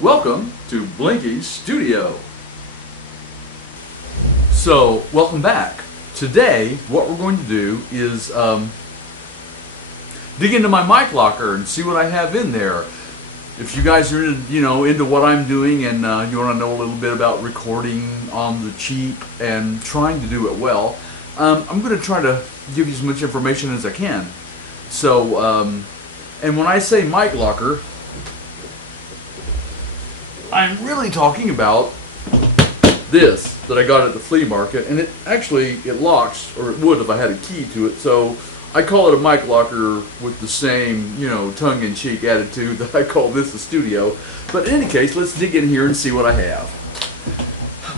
Welcome to Blinky's studio. So, welcome back. Today, what we're going to do is dig into my mic locker and see what I have in there. If you guys are into what I'm doing and you want to know a little bit about recording on the cheap and trying to do it well, I'm going to try to give you as much information as I can. So, and when I say mic locker, I'm really talking about this that I got at the flea market, and it locks, or it would if I had a key to it. So I call it a mic locker with the same, tongue-in-cheek attitude that I call this a studio. But in any case, let's dig in here and see what I have.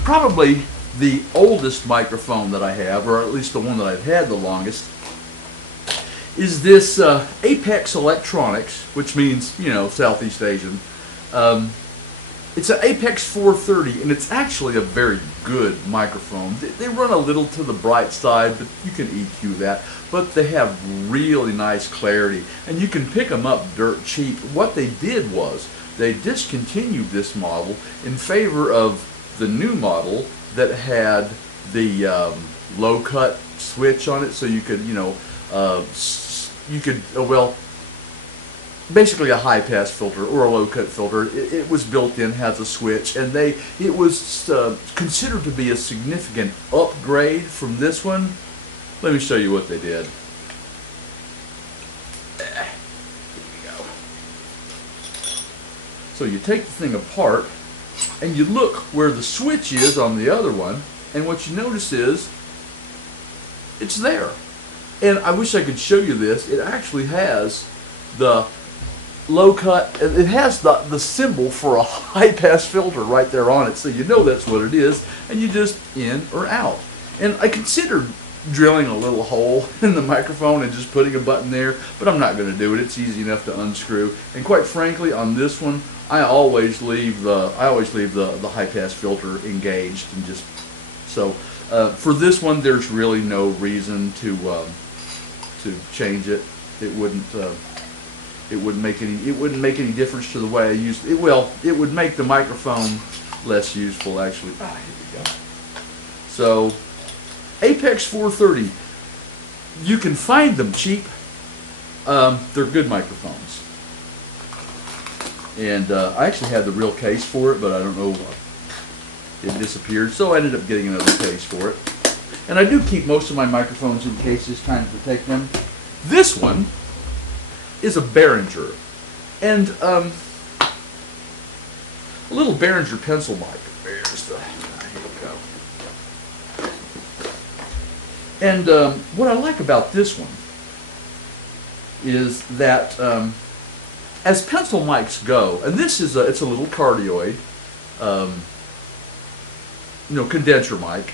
Probably the oldest microphone that I have, or at least the one that I've had the longest, is this Apex Electronics, which means, Southeast Asian. It's an Apex 430, and it's actually a very good microphone. They run a little to the bright side, but you can EQ that. But they have really nice clarity, and you can pick them up dirt cheap. What they did was they discontinued this model in favor of the new model that had the low cut switch on it, so you could, basically a high pass filter or a low cut filter. It was built in, has a switch, and it was considered to be a significant upgrade from this one. Let me show you what they did. Here we go. So you take the thing apart and you look where the switch is on the other one, and what you notice is it's there. And I wish I could show you this. It actually has the low cut, it has the symbol for a high pass filter right there on it, so you know that's what it is, and you just in or out. And I considered drilling a little hole in the microphone and just putting a button there, but I'm not going to do it. It's easy enough to unscrew. And quite frankly, on this one, I always leave the high pass filter engaged, and just so for this one, there's really no reason to change it. It wouldn't make any difference to the way I use it. Well, it would make the microphone less useful, actually. Here we go. So, Apex 430. You can find them cheap. They're good microphones. And I actually had the real case for it, but I don't know, it disappeared. So I ended up getting another case for it. And I do keep most of my microphones in cases, trying to protect them. This one is a Behringer, and a little Behringer pencil mic. There's the, here we go. And what I like about this one is that as pencil mics go, and this is it's a little cardioid, condenser mic,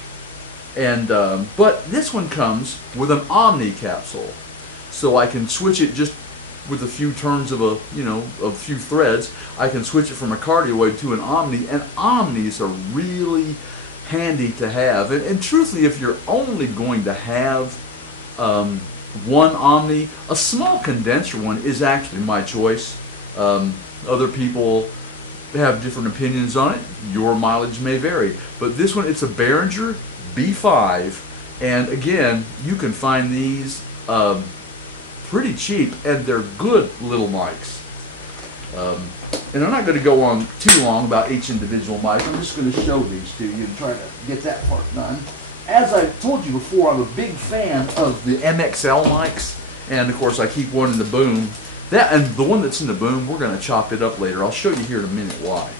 and but this one comes with an Omni capsule, so I can switch it just with a few turns of a few threads. I can switch it from a cardioid to an Omni, and Omnis are really handy to have. And truthfully, if you're only going to have one Omni, a small condenser one is actually my choice. Other people have different opinions on it. Your mileage may vary, but this one, it's a Behringer B5, and again, you can find these pretty cheap, and they're good little mics. And I'm not going to go on too long about each individual mic. I'm just going to show these to you and try to get that part done. As I told you before, I'm a big fan of the MXL mics, and of course I keep one in the boom. That, and the one that's in the boom, we're going to chop it up later. I'll show you here in a minute why.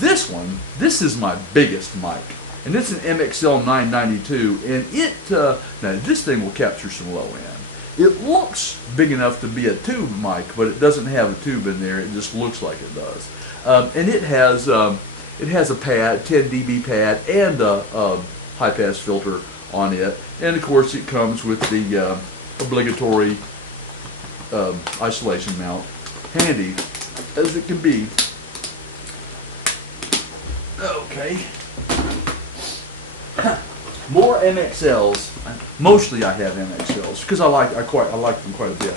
This is my biggest mic, and it's an MXL 992, and it now this thing will capture some low end. It looks big enough to be a tube mic, but it doesn't have a tube in there. It just looks like it does. And it has a pad, 10 dB pad, and a high pass filter on it. And of course, it comes with the obligatory isolation mount, handy as it can be. Okay. More MXLs. Mostly I have MXLs because I like them quite a bit.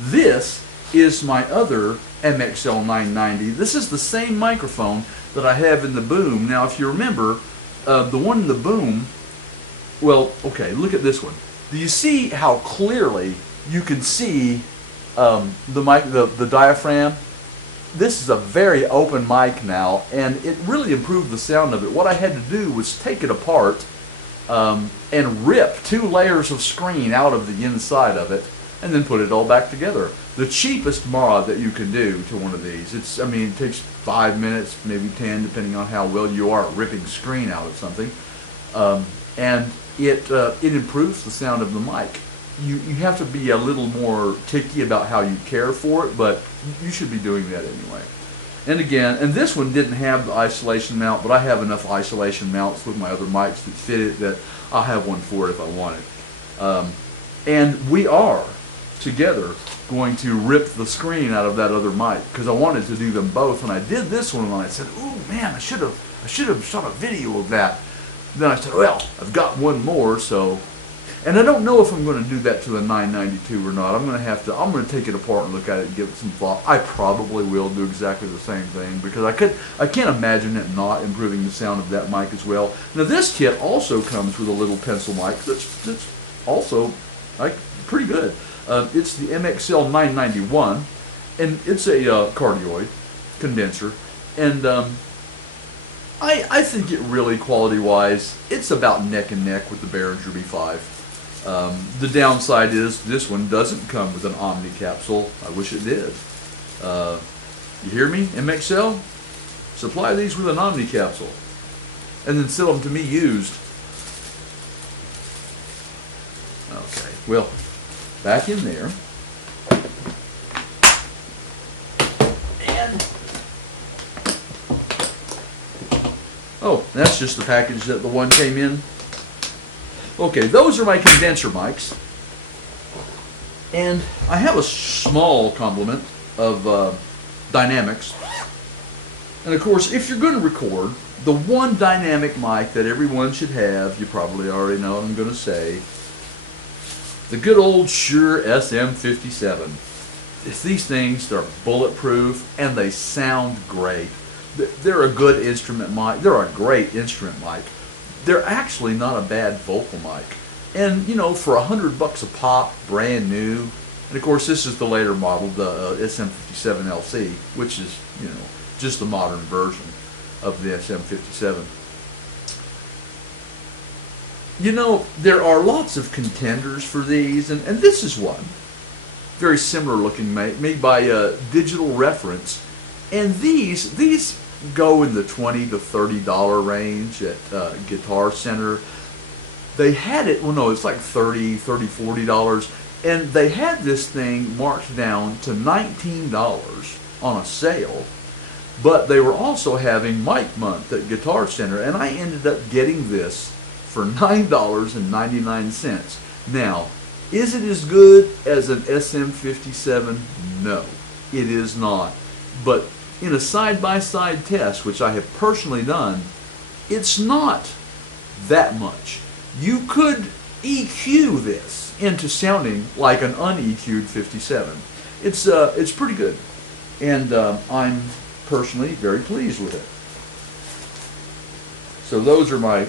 This is my other MXL 990. This is the same microphone that I have in the boom. Now, if you remember, the one in the boom, well, okay, look at this one. Do you see how clearly you can see the diaphragm? This is a very open mic now, and it really improved the sound of it. What I had to do was take it apart and rip 2 layers of screen out of the inside of it, and then put it all back together. The cheapest mod that you can do to one of these, it takes 5 minutes, maybe 10, depending on how well you are at ripping screen out of something, and it improves the sound of the mic. You have to be a little more ticky about how you care for it, but you should be doing that anyway. And again, and this one didn't have the isolation mount, but I have enough isolation mounts with my other mics that fit it that I'll have one for it if I want it. And we are together going to rip the screen out of that other mic because I wanted to do them both, and I did this one and I said, "Ooh man, I should have shot a video of that." Then I said, "Well, I've got one more, so." And I don't know if I'm going to do that to the 992 or not. I'm going to take it apart and look at it and give it some thought. I probably will do exactly the same thing because I can't imagine it not improving the sound of that mic as well. Now this kit also comes with a little pencil mic that's also pretty good. It's the MXL 991, and it's a cardioid condenser, and I think it really, quality-wise, it's about neck and neck with the Behringer B5. The downside is this one doesn't come with an Omni capsule. I wish it did. You hear me, MXL? Supply these with an Omni capsule, and then sell them to me used. Okay, well, back in there. And oh, that's just the package that the one came in. Okay, those are my condenser mics. And I have a small complement of dynamics. And of course, if you're going to record, the one dynamic mic that everyone should have, you probably already know what I'm going to say, the good old Shure SM57. These things are bulletproof and they sound great. They're a good instrument mic. They're a great instrument mic. They're actually not a bad vocal mic. And, you know, for $100 a pop, brand new, and of course this is the later model, the SM57LC, which is, you know, just the modern version of the SM57. You know, there are lots of contenders for these, and this is one. Very similar looking, made by Digital Reference. And these go in the $20 to $30 range at Guitar Center. They had it, well no, it's like $30, $40, and they had this thing marked down to $19 on a sale, but they were also having Mic Month at Guitar Center, and I ended up getting this for $9.99. Now, is it as good as an SM57? No, it is not. But in a side-by-side test, which I have personally done, it's not that much. You could EQ this into sounding like an un-EQ'd 57. It's pretty good, and I'm personally very pleased with it. So those are my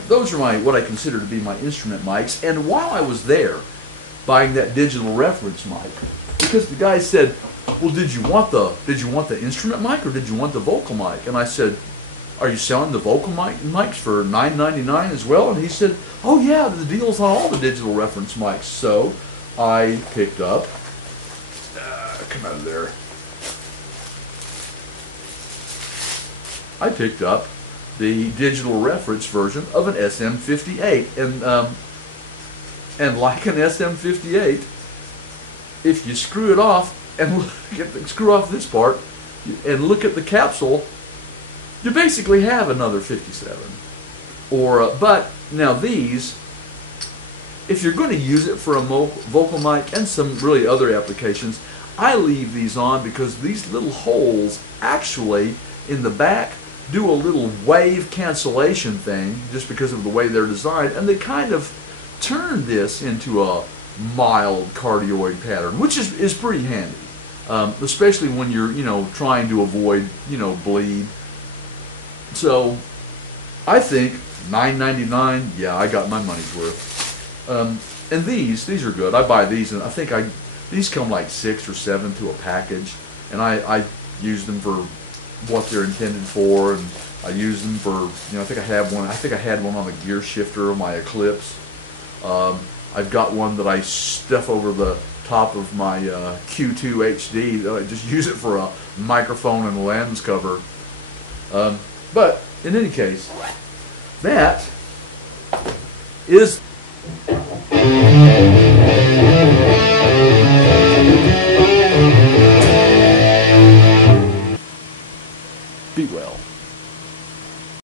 what I consider to be my instrument mics. And while I was there buying that Digital Reference mic, because the guy said, "Well, did you want the instrument mic or did you want the vocal mic?" And I said, "Are you selling the vocal mics for $9.99 as well?" And he said, "Oh yeah, the deal's on all the Digital Reference mics." So I picked up, come out of there. I picked up the Digital Reference version of an SM58, and like an SM58, if you screw it off and screw off this part and look at the capsule, you basically have another 57. But now these, if you're going to use it for a vocal mic and some really other applications, I leave these on because these little holes actually in the back do a little wave cancellation thing just because of the way they're designed, and they kind of turn this into a mild cardioid pattern, which is pretty handy, especially when you're trying to avoid bleed. So I think $9.99, yeah, I got my money's worth. And these are good. I buy these, and I think these come like 6 or 7 to a package, and I use them for what they're intended for, and I use them for, I think I have one. I think I had one on the gear shifter of my Eclipse. I've got one that I stuff over the top of my Q2 HD. I just use it for a microphone and lens cover. But in any case, that is be well.